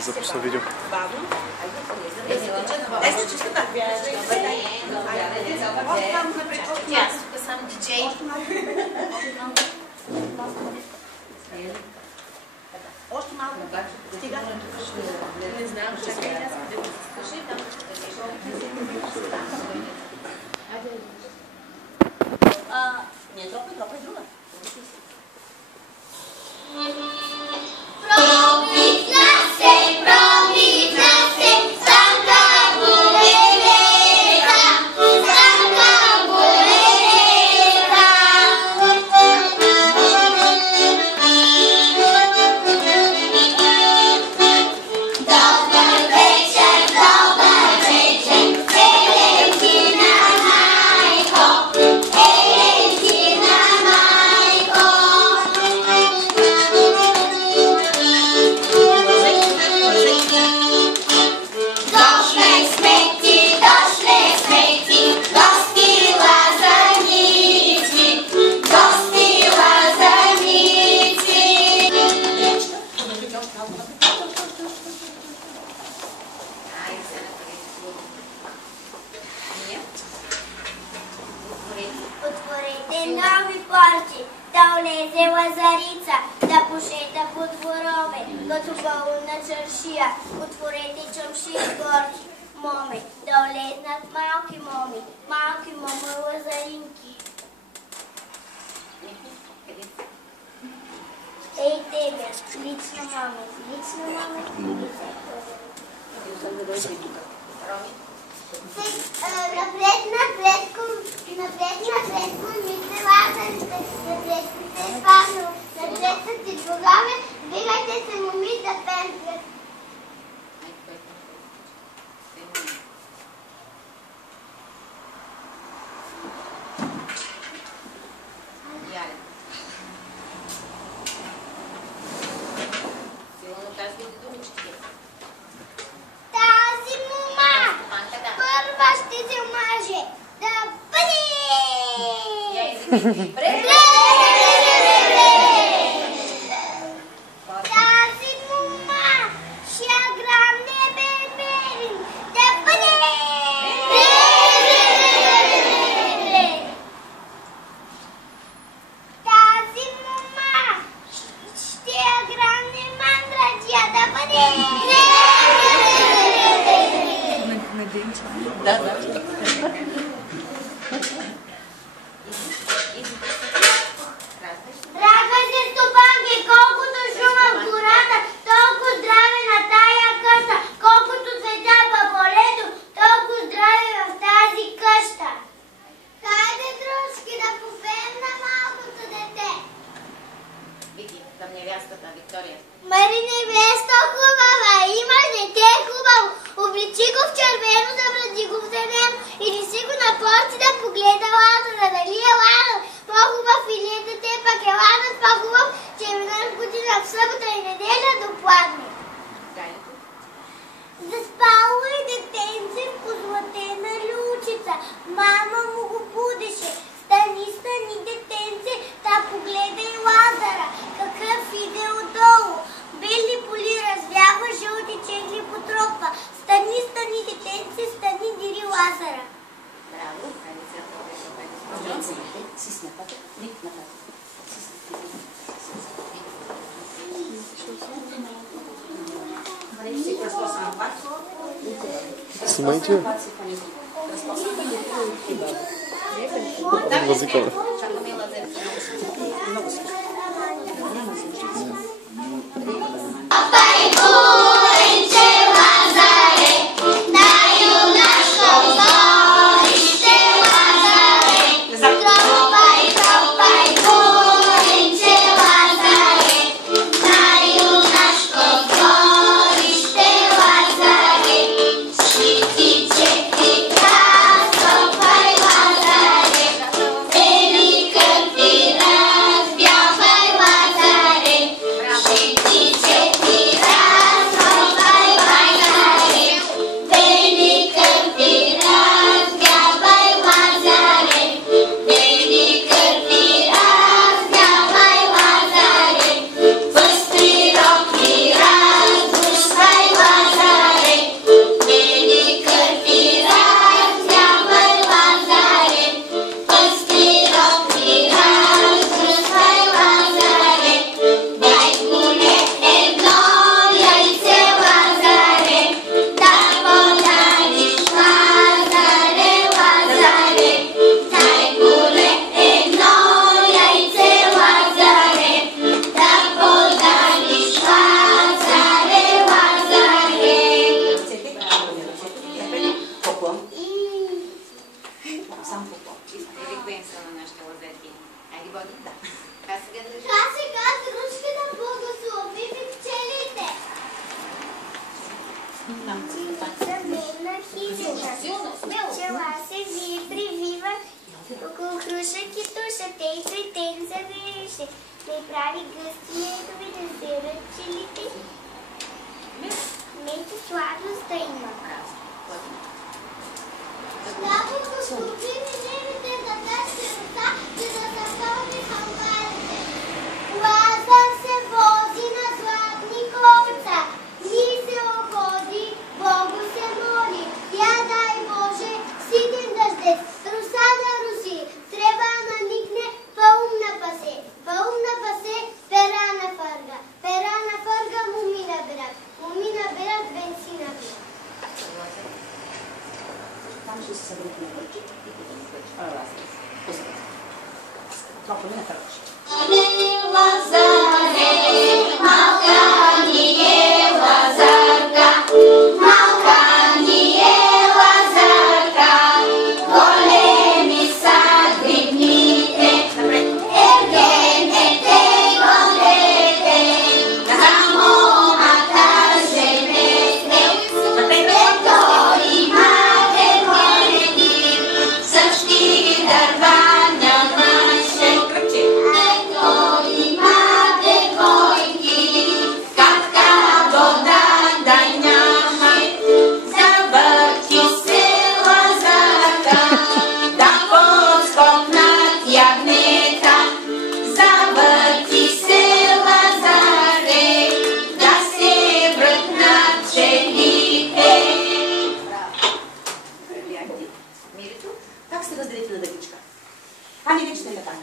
Започна видео. Аз тук съм диджей. Още малко. Стига. Не знам, чакай аз да го скажи там. Не, дропай друга. Отворете нови порти, да улезе лазарица, да пошета по дворове, като пълна чаршия. Отворете чомши горки, моми, да улезнат малки моми лазаринки. Ей тебе, лично маме, Напред, мисля лазарите, напред се спадно, напред са ти дворове, двигайте се моми да пентрят. Тази мома първа ще се омаже да бъде! Тази мома ще грамне беберин да бъде! Тази мома ще грамне мандрадия да бъде! Драга се стопанки, колкото шума в гората, толкова здраве на тая къща, колкото цветя по полето, толкова здраве в тази къща. Хайде, дружки, да попеем на малкото дете. Види, към невястата Виктория. Мари, невеста хубава, имаш дете хубаво, обличи го в червено, забради го в зелено и неси го на порти да погледа лазара, дали е лазар, по-хубав или е дете, пък е лазар по-хубав, че веднъж година в събота и неделя до пладник. Заспало е детенце в позлатена лючица, мама му го будеше. Стани, детенце, та погледай лазара, какъв иде отдолу. Бели поли развява, жълти чегли потропва. Стани, детенце, стани, дири лазара. Браво, Снимайте. Музиката. чакаме лазерка. Ели Около круша китуша, тей цветен завиреше. Не прави гъсти медови да зерат пчелите. Меки сладост да има казва. Слабото стопи ми жемите за тази рука, за да запълни халварите. Лазар се вози на златни колца, мисел ходи, Богу се моли. Я дай Боже, ситен дъждец, руса да руси, треба наникне, пълна пасе, пера на фърга, муми набират, бенси набират. Там ще се съберат на пърчи и тук на пърчи. Пускай. Това помина хорошо. Как се разделите на дъгичка? Ами ви четете така.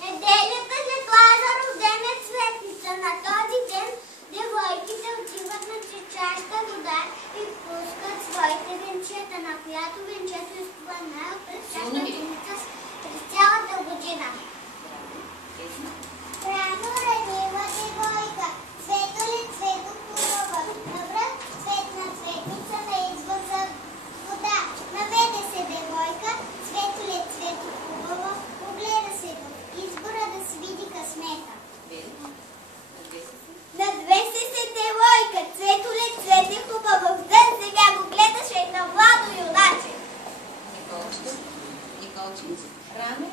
Неделята след Лазаров ден е светлица. На този ден девойките отиват на чечаща вода и пускат своите венчета, на която венчето изкува най-опрещаща думица през цялата година. Рано ранива девойка, цвето ли цвето хубава, навръх цветна цветница на извън за вода. Наведе се девойка, цвето ли цвето хубава, огледа се до избора да си види късмета. Надвесе се девойка, цвето ли цвете хубава, в ден сега го гледаше на младо юначе. Николче. Рано.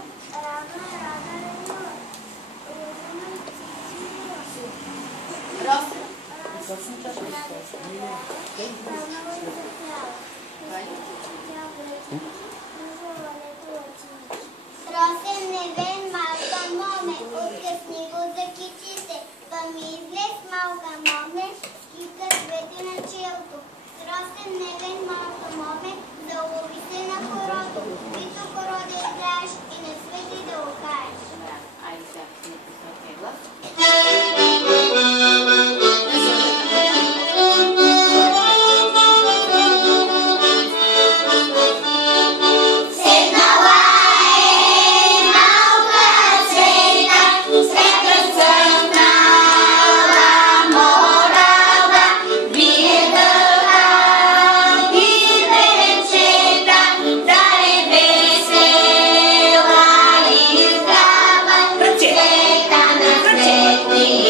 Роса. Росен невен малка моме, откъсни го за кичите, па ми излез малка моме, скипка цвети на челото. Росен невен малка моме, залови се на хорото, вито хоро да играеш и на свети да окаеш. Айде сега, не пуснахме глас. Светана, свети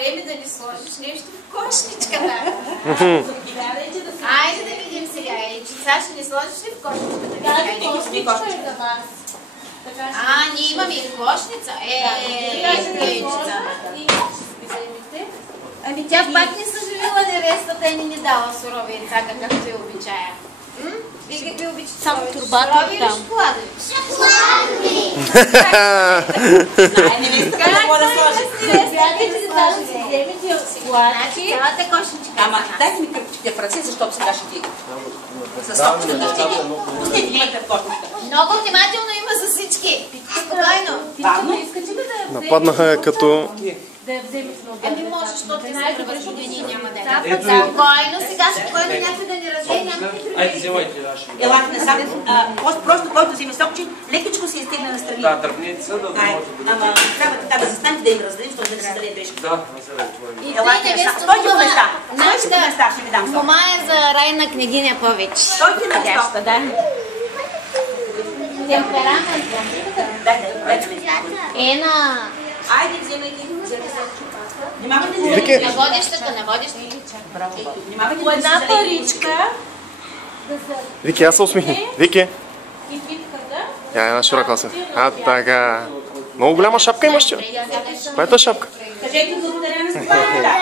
време да ни сложиш нещо в кошничката. Айде да видим сега. Яйчица ще ни сложиш ли в кошничката? Ние имаме и кошница. Яйчица. Ами тя пак не съжалила невестата и не дала сурови яйца, както е обичая. Вие какви обичате? Само турбата сурови или там. шоколадови? Цялата кошничка. Ама дайте ми кръпчите в ръце, защото сега ще ти... С топчета да ще ти... Пустите имате в кошничка. Много внимателно има за всички. Спокойно. Бавно. Нападнаха я като... Ами може, защото ти се превъзбудени и няма да е. Спокойно, сега спокойно някой да ни разденя. Айде, вземайте ваши. Елате не сам. Просто който вземе сокче, лекичко се изтегне настрани. Да, тръпнете се, да Ай, може да... ама трябва така да застанете да им раздадем, защото да се даде пешка. Да, не се това И Елате тъй не сам. невеста Стойте по хубава. места. Стойте по места, ще ви дам сок. Мома е за райна княгиня повече. Стойте на места. Да. Темперамент. Дайте ми. Ена. Айде, вземайте. Внимавайте да Вики. На водещата, на водещата. Внимавайте По една паричка Вики, аз се усмихни. Вики, и битката. я една широка се. Така. Много голяма шапка имаш, че? Коя е тази шапка? Кажете благодаря на Стопанката.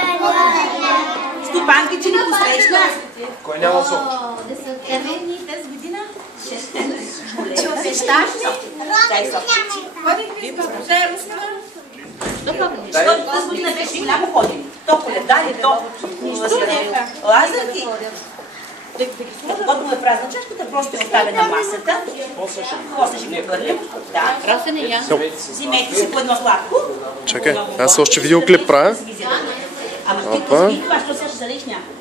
Стопанки, че ни посрещна. Кой няма сок? Да са откровени тази година. Че обещах ли? Дай сок. Ходихме с госпожа Рускава. Защото тази година беше голямо ходене. То коледали, то лазерки. Когато му е празна чашката, просто я оставя на масата. После ще ги хвърлим. Да. Взимете си по едно сладко. Чакай, аз още видеоклип правя. Ама ти това, що сега ще задеш някой.